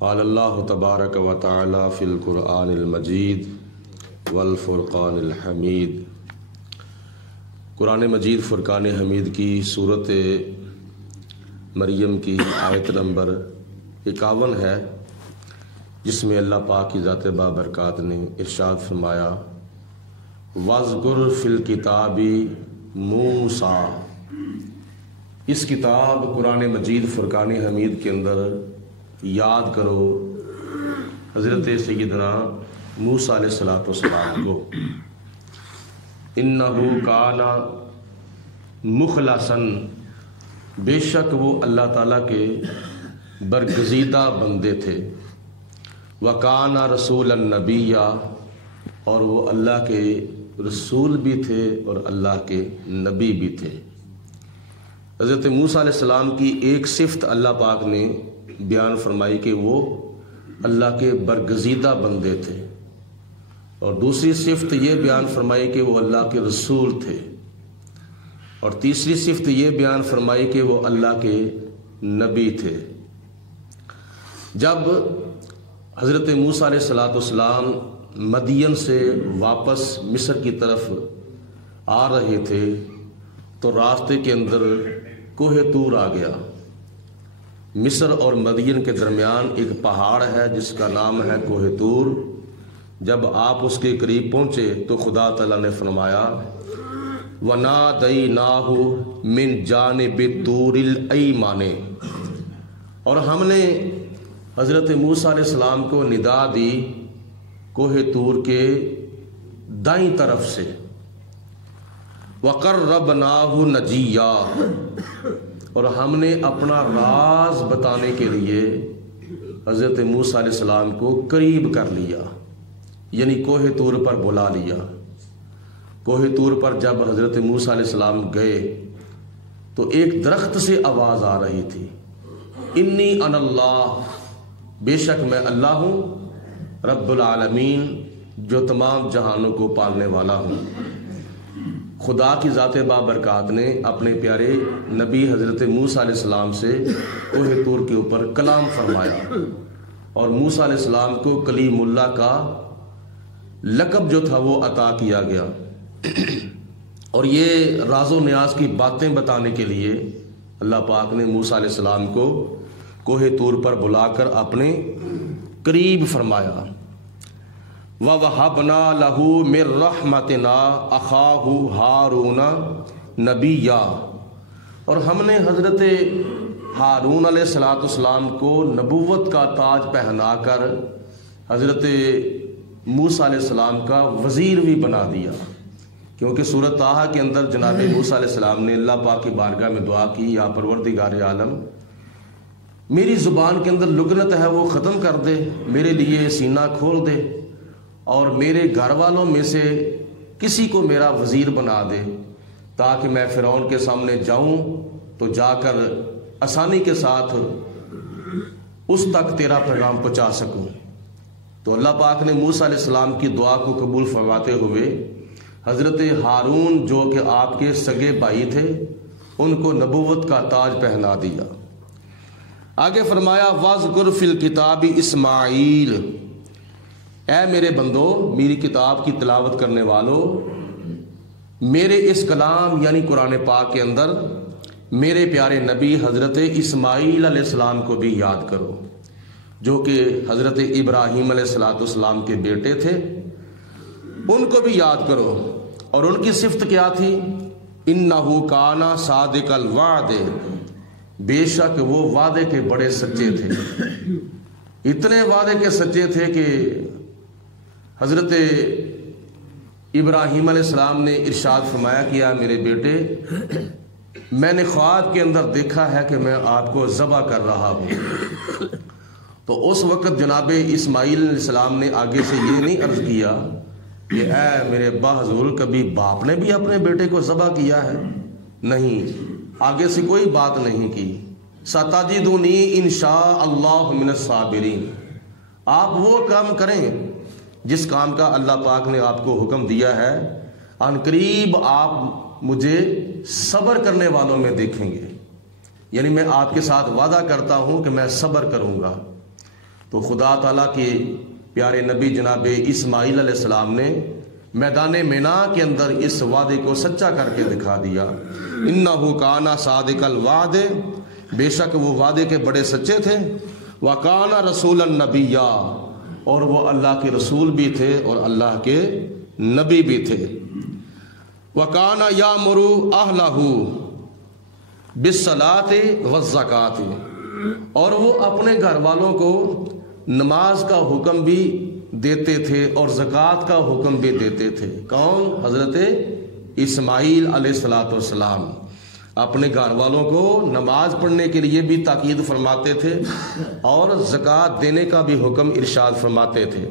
قال اللہ تبارک و تعالی فی القرآن المجید والفرقان الحمید۔ قرآن مجید فرقان حمید کی صورت مریم کی آیت نمبر 51 ہے، جس میں اللہ پاک کی ذات بابرکات نے ارشاد فرمایا وَاذْكُرْ فِي الْكِتَابِ مُوسَىٰ۔ اس کتاب قرآن مجید فرقان حمید کے اندر یاد کرو حضرت سیدنا موسیٰ علیہ السلام کو۔ اِنَّهُ كَانَ مُخْلَصًا، بے شک وہ اللہ تعالیٰ کے برگزیدہ بندے تھے۔ وَكَانَ رَسُولًا نَبِيًّا، اور وہ اللہ کے رسول بھی تھے اور اللہ کے نبی بھی تھے۔ حضرت موسیٰ علیہ السلام کی ایک صفت اللہ پاک نے بیان فرمائی کہ وہ اللہ کے برگزیدہ بندے تھے، اور دوسری صفت یہ بیان فرمائی کہ وہ اللہ کے رسول تھے، اور تیسری صفت یہ بیان فرمائی کہ وہ اللہ کے نبی تھے۔ جب حضرت موسیٰ علیہ السلام مدین سے واپس مصر کی طرف آ رہے تھے تو راستے کے اندر کوہ طور آ گیا۔ مصر اور مدین کے درمیان ایک پہاڑ ہے جس کا نام ہے کوہ طور۔ جب آپ اس کے قریب پہنچے تو خدا تعالیٰ نے فرمایا وَنَادَيْنَاهُ مِنْ جَانِبِ الطُّورِ الْأَيْمَنِ، اور ہم نے حضرت موسیٰ علیہ السلام کو ندا دی کوہ طور کے دائیں طرف سے۔ وَقَرَّبْنَاهُ نَجِيًّا، اور ہم نے اپنا راز بتانے کے لیے حضرت موسیٰ علیہ السلام کو قریب کر لیا، یعنی کوہ طور پر بلا لیا۔ کوہ طور پر جب حضرت موسیٰ علیہ السلام گئے تو ایک درخت سے آواز آ رہی تھی انی انا اللہ، بے شک میں اللہ ہوں رب العالمین، جو تمام جہانوں کو پالنے والا ہوں۔ خدا کی ذات بابرکات نے اپنے پیارے نبی حضرت موسیٰ علیہ السلام سے کوہ طور کے اوپر کلام فرمایا، اور موسیٰ علیہ السلام کو کلیم اللہ کا لقب جو تھا وہ عطا کیا گیا، اور یہ راز و نیاز کی باتیں بتانے کے لیے اللہ پاک نے موسیٰ علیہ السلام کو کوہ طور پر بلا کر اپنے قریب فرمایا۔ وَوَهَبْنَا لَهُ مِن رَحْمَتِنَا أَخَاهُ هَارُونَ نَبِيًّا، اور ہم نے حضرت ہارون علیہ السلام کو نبوت کا تاج پہنا کر حضرت موسیٰ علیہ السلام کا وزیر بھی بنا دیا، کیونکہ سورۃ طٰہٰ کے اندر جناب موسیٰ علیہ السلام نے اللہ پاک کی بارگاہ میں دعا کی یا پروردگار عالم میری زبان کے اندر لکنت ہے وہ ختم کر دے، میرے لیے سینہ کھول دے، اور میرے گھر والوں میں سے کسی کو میرا وزیر بنا دے، تاکہ میں فرعون کے سامنے جاؤں تو جا کر آسانی کے ساتھ اس تک تیرا پیغام پہنچا سکوں۔ تو اللہ پاک نے موسیٰ علیہ السلام کی دعا کو قبول فرماتے ہوئے حضرت ہارون جو کہ آپ کے سگے بھائی تھے ان کو نبوت کا تاج پہنا دیا۔ آگے فرمایا وَاذْكُرْ فِي الْكِتَابِ اسماعیل، اے میرے بندو، میری کتاب کی تلاوت کرنے والوں، میرے اس کلام یعنی قرآن پاک کے اندر میرے پیارے نبی حضرت اسماعیل علیہ السلام کو بھی یاد کرو، جو کہ حضرت ابراہیم علیہ السلام کے بیٹے تھے، ان کو بھی یاد کرو۔ اور ان کی صفت کیا تھی؟ اِنَّهُ كَانَ صَادِقَ الْوَعْدِ، بے شک وہ وعدے کے بڑے سچے تھے، اتنے وعدے کے سچے تھے کہ حضرت ابراہیم علیہ السلام نے ارشاد فرمایا کیا میرے بیٹے، میں نے خواب کے اندر دیکھا ہے کہ میں آپ کو ذبح کر رہا ہوں۔ تو اس وقت جناب اسماعیل علیہ السلام نے آگے سے یہ نہیں عرض کیا کہ اے میرے ابا حضور، کبھی باپ نے بھی اپنے بیٹے کو ذبح کیا ہے؟ نہیں، آگے سے کوئی بات نہیں کی۔ سَتَجِدُنِي إِن شَاءَ اللَّهُ مِنَ الصَّابِرِينَ، آپ وہ کام کریں جس کام کا اللہ پاک نے آپ کو حکم دیا ہے، ان قریب آپ مجھے صبر کرنے والوں میں دیکھیں گے، یعنی میں آپ کے ساتھ وعدہ کرتا ہوں کہ میں صبر کروں گا۔ تو خدا تعالیٰ کے پیارے نبی جناب اسماعیل علیہ السلام نے میدان مینا کے اندر اس وعدے کو سچا کر کے دکھا دیا۔ انہ کان صادق الوعد، بے شک وہ وعدے کے بڑے سچے تھے، وکان رسول النبی، اور وہ اللہ کے رسول بھی تھے اور اللہ کے نبی بھی تھے۔ وکان یامر اہلہ بالصلاۃ والزکاۃ، اور وہ اپنے گھر والوں کو نماز کا حکم بھی دیتے تھے اور زکوٰۃ کا حکم بھی دیتے تھے۔ کون؟ حضرت اسماعیل علیہ السلام اپنے گھر والوں کو نماز پڑھنے کے لیے بھی تاکید فرماتے تھے اور زکوٰۃ دینے کا بھی حکم ارشاد فرماتے تھے۔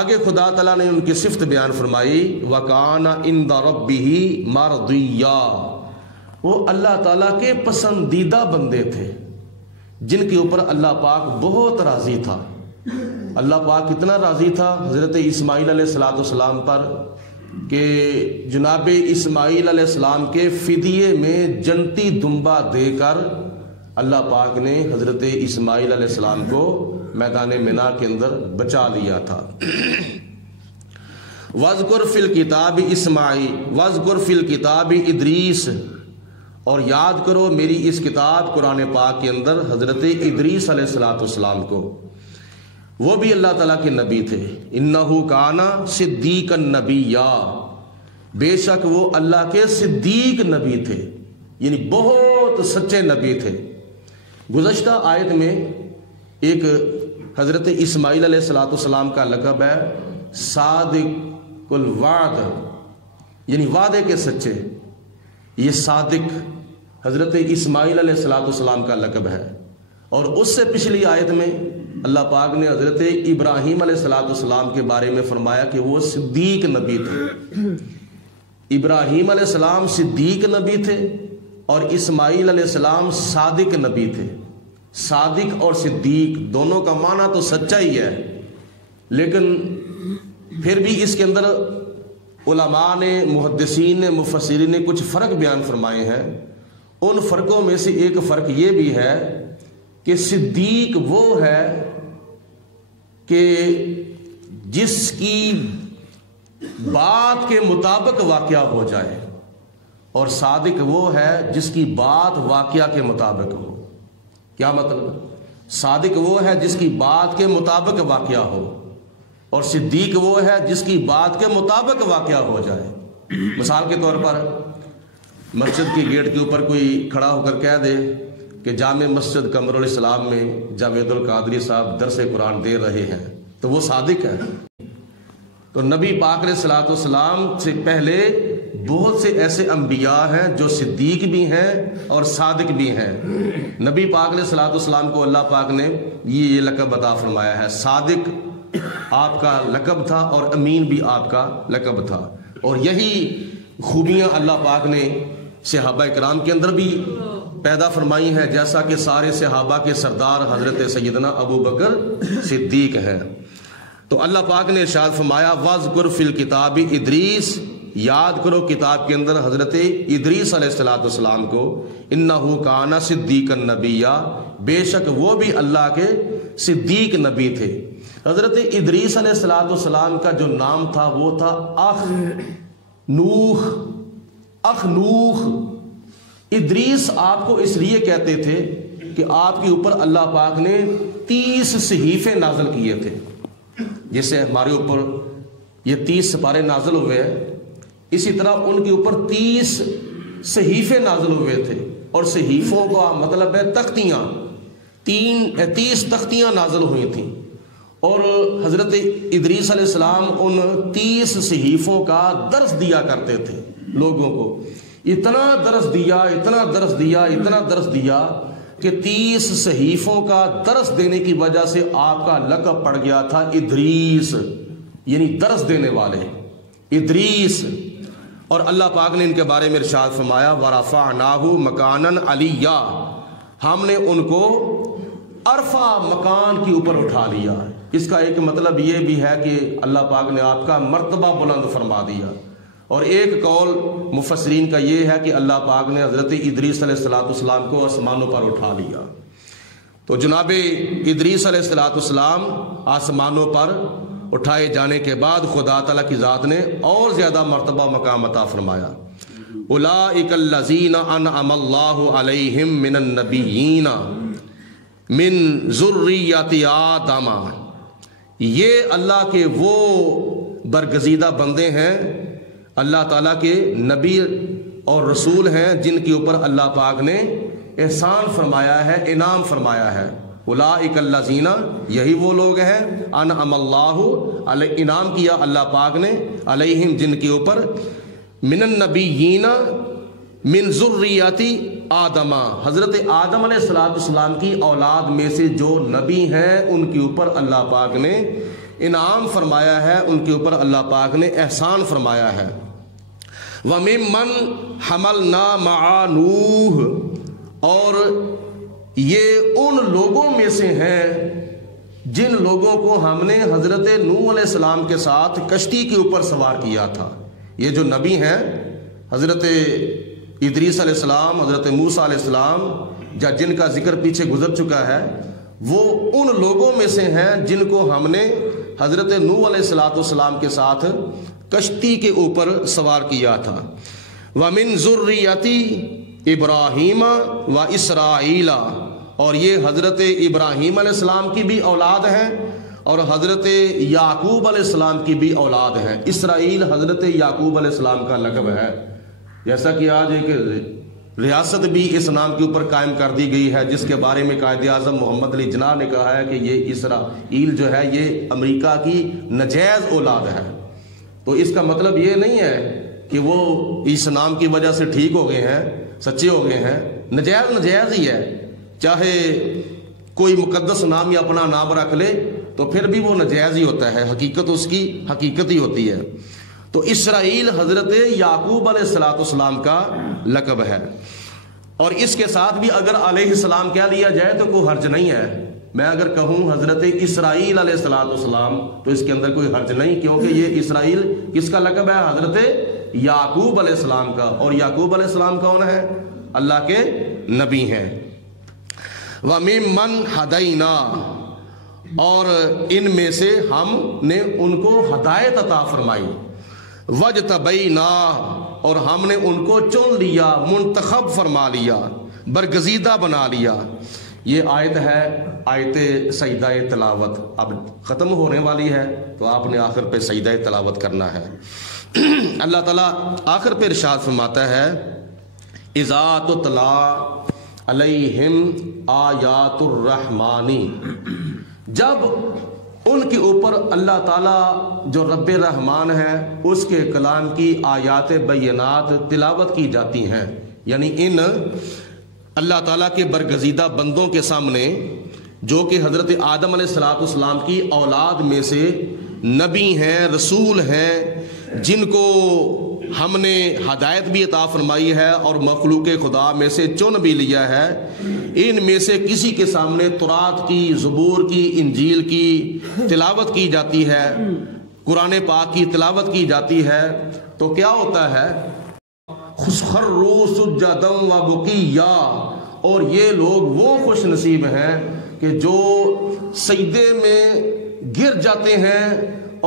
آگے خدا تعالیٰ نے ان کی صفت بیان فرمائی، وَكَانَ عِندَ رَبِّهِ مَرْضِيًّا، وہ اللہ تعالیٰ کے پسندیدہ بندے تھے جن کے اوپر اللہ پاک بہت راضی تھا۔ اللہ پاک کتنا راضی تھا حضرت اسماعیل علیہ السلام پر کہ جناب اسماعیل علیہ السلام کے فدیے میں جنتی دمبا دے کر اللہ پاک نے حضرت اسماعیل علیہ السلام کو میدان مینا کے اندر بچا لیا تھا۔ وَاذْكُرْ فِي الْكِتَابِ اسماعیل وَاذْكُرْ فِي الْكِتَابِ ادریس، اور یاد کرو میری اس کتاب قرآن پاک کے اندر حضرت ادریس علیہ السلام کو، وہ بھی اللہ تعالیٰ کے نبی تھے۔ انہو کانا صدیق النبیّا، بے شک وہ اللہ کے صدیق نبی تھے، یعنی بہت سچے نبی تھے۔ گزشتہ آیت میں ایک حضرت اسماعیل علیہ السلام کا لقب ہے صادق الوعد، یعنی وعدے کے سچے۔ یہ صادق حضرت اسماعیل علیہ السلام کا لقب ہے۔ اور اس سے پچھلی آیت میں اللہ پاک نے حضرت ابراہیم علیہ السلام کے بارے میں فرمایا کہ وہ صدیق نبی تھے۔ ابراہیم علیہ السلام صدیق نبی تھے اور اسماعیل علیہ السلام صادق نبی تھے۔ صادق اور صدیق دونوں کا معنی تو سچا ہی ہے، لیکن پھر بھی اس کے اندر علماء نے، محدثین نے، مفسرین نے کچھ فرق بیان فرمائے ہیں۔ ان فرقوں میں سے ایک فرق یہ بھی ہے کہ صدیق وہ ہے کہ جس کی بات کے مطابق واقعہ ہو جائے، اور صادق وہ ہے جس کی بات واقعہ کے مطابق ہو۔ کیا مطلب؟ صادق وہ ہے جس کی بات کے مطابق واقعہ ہو، اور صدیق وہ ہے جس کی بات کے مطابق واقعہ ہو جائے۔ مثال کے طور پر مسجد کے گیٹ کے اوپر کوئی کھڑا ہو کر کہہ دے کہ جامع مسجد قمر الاسلام میں جاوید القادری صاحب درس قرآن دے رہے ہیں، تو وہ صادق ہے۔ تو نبی پاک علیہ السلام سے پہلے بہت سے ایسے انبیاء ہیں جو صدیق بھی ہیں اور صادق بھی ہیں۔ نبی پاک علیہ السلام کو اللہ پاک نے یہ لقب عطا فرمایا ہے۔ صادق آپ کا لقب تھا اور امین بھی آپ کا لقب تھا، اور یہی خوبیاں اللہ پاک نے صحابہ کرام کے اندر بھی پیدا فرمائی ہیں، جیسا کہ سارے صحابہ کے سردار حضرت سیدنا ابو بکر صدیق ہیں۔ تو اللہ پاک نے ارشاد فرمایا وَاذْكُرْ فِي الْكِتَابِ ادریس، یاد کرو کتاب کے اندر حضرت ادریس علیہ السلام کو، انہو کانا صدیق النبیّا، بے شک وہ بھی اللہ کے صدیق نبی تھے۔ حضرت ادریس علیہ السلام کا جو نام تھا وہ تھا اخنوخ۔ اخنوخ ادریس آپ کو اس لیے کہتے تھے کہ آپ کے اوپر اللہ پاک نے 30 صحیفے نازل کیے تھے، جیسے ہمارے اوپر یہ 30 سپارے نازل ہوئے ہیں، اسی طرح ان کے اوپر 30 صحیفے نازل ہوئے تھے، اور صحیفوں کا مطلب ہے تختیاں۔ 30 تختیاں نازل ہوئی تھیں، اور حضرت ادریس علیہ السلام ان 30 صحیفوں کا درس دیا کرتے تھے لوگوں کو۔ اتنا درس دیا، اتنا درس دیا، اتنا درس دیا کہ 30 صحیفوں کا درس دینے کی وجہ سے آپ کا لقب پڑ گیا تھا ادریس، یعنی درس دینے والے ادریس۔ اور اللہ پاک نے ان کے بارے میں ارشاد فرمایا وَرَفَعْنَاهُ مَكَانًا عَلِيًّا، ہم نے ان کو عرفہ مکان کے اوپر اٹھا لیا۔ اس کا ایک مطلب یہ بھی ہے کہ اللہ پاک نے آپ کا مرتبہ بلند فرما دیا، اور ایک قول مفسرین کا یہ ہے کہ اللہ پاک نے حضرت ادریس علیہ السلام کو آسمانوں پر اٹھا لیا۔ تو جناب ادریس علیہ السلام آسمانوں پر اٹھائے جانے کے بعد خدا تعالیٰ کی ذات نے اور زیادہ مرتبہ مقام عطا فرمایا. اولئک الذین انعم اللہ علیہم من النبیین من ذریۃ آدم. یہ اللہ کے وہ برگزیدہ بندے ہیں، اللہ تعالیٰ کے نبی اور رسول ہیں جن کے اوپر اللہ پاک نے احسان فرمایا ہے، انعام فرمایا ہے. اولئک الذین، یہی وہ لوگ ہیں، انعم اللہ علیہ، انعام کیا اللہ پاک نے، علیہم جن کے اوپر، من النبیین من ذریۃ آدم، حضرت آدم علیہ السلام کی اولاد میں سے جو نبی ہیں ان کے اوپر اللہ پاک نے انعام فرمایا ہے، ان کے اوپر اللہ پاک نے احسان فرمایا ہے. وَمِمَّنْ حَمَلْنَا مَعَ نُوحٍ، اور یہ ان لوگوں میں سے ہیں جن لوگوں کو ہم نے حضرت نوح علیہ السلام کے ساتھ کشتی کے اوپر سوار کیا تھا. یہ جو نبی ہیں حضرت ادریس علیہ السلام، حضرت موسیٰ علیہ السلام، جن کا ذکر پیچھے گزر چکا ہے، وہ ان لوگوں میں سے ہیں جن کو ہم نے حضرت نوح علیہ السلام کے ساتھ کشتی کے اوپر سوار کیا تھا. وَمِن ذُرِّيَّةِ ابراہیم و اسرائیل، اور یہ حضرت ابراہیم علیہ السلام کی بھی اولاد ہیں اور حضرت یعقوب علیہ السلام کی بھی اولاد ہیں. اسرائیل حضرت یعقوب علیہ السلام کا لقب ہے، جیسا کہ آج ایک ریاست بھی اس نام کے اوپر قائم کر دی گئی ہے جس کے بارے میں قائد اعظم محمد علی جناح نے کہا ہے کہ یہ اسرائیل جو ہے یہ امریکہ کی نجائز اولاد ہے. تو اس کا مطلب یہ نہیں ہے کہ وہ اس نام کی وجہ سے ٹھیک ہو گئے ہیں، سچے ہو گئے ہیں. نجائز ہی ہے، چاہے کوئی مقدس نام یا اپنا نام رکھ لے تو پھر بھی وہ نجائز ہی ہوتا ہے، حقیقت اس کی حقیقت ہی ہوتی ہے. تو اسرائیل حضرت یعقوب علیہ السلام کا لقب ہے. اور اس کے ساتھ بھی اگر علیہ السلام کہہ لیا جائے تو کوئی حرج نہیں ہے. میں اگر کہوں حضرت اسرائیل علیہ السلام تو اس کے اندر کوئی حرج نہیں، کیونکہ یہ اسرائیل کس کا لقب ہے؟ حضرت یعقوب علیہ السلام کا. اور یعقوب علیہ السلام کون ہے؟ اللہ کے نبی ہیں. وَمِمَّنْ هَدَيْنَا، اور ان میں سے ہم نے ان کو ہدایت عطا فرمائی. وَاجْتَبَيْنَا، اور ہم نے ان کو چن لیا، منتخب فرما لیا، برگزیدہ بنا لیا. یہ آیت ہے آیت سجدہ تلاوت، اب ختم ہونے والی ہے تو آپ نے آخر پہ سجدہ تلاوت کرنا ہے. اللہ تعالیٰ آخر پہ ارشاد فرماتا ہے اذا تتلی علیہم آیات الرحمن، جب ان کے اوپر اللہ تعالیٰ جو رب رحمان ہے اس کے کلام کی آیات بینات تلاوت کی جاتی ہیں، یعنی ان اللہ تعالیٰ کے برگزیدہ بندوں کے سامنے جو کہ حضرت آدم علیہ السلام کی اولاد میں سے نبی ہیں، رسول ہیں، جن کو ہم نے ہدایت بھی عطا فرمائی ہے اور مخلوق خدا میں سے چن بھی لیا ہے، ان میں سے کسی کے سامنے تورات کی، زبور کی، انجیل کی تلاوت کی جاتی ہے، قرآن پاک کی تلاوت کی جاتی ہے، تو کیا ہوتا ہے؟ خروا سجدا وبکیا، اور یہ لوگ وہ خوش نصیب ہیں کہ جو سجدے میں گر جاتے ہیں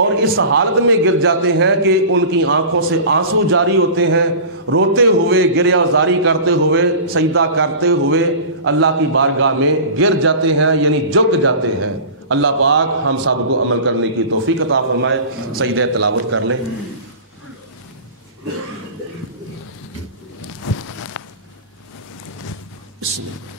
اور اس حالت میں گر جاتے ہیں کہ ان کی آنکھوں سے آنسو جاری ہوتے ہیں، روتے ہوئے، گریہ زاری کرتے ہوئے، سجدہ کرتے ہوئے اللہ کی بارگاہ میں گر جاتے ہیں، یعنی جھک جاتے ہیں. اللہ پاک ہم سب کو عمل کرنے کی توفیق عطا فرمائے. سجدہ تلاوت کر لیں. بسم اللہ.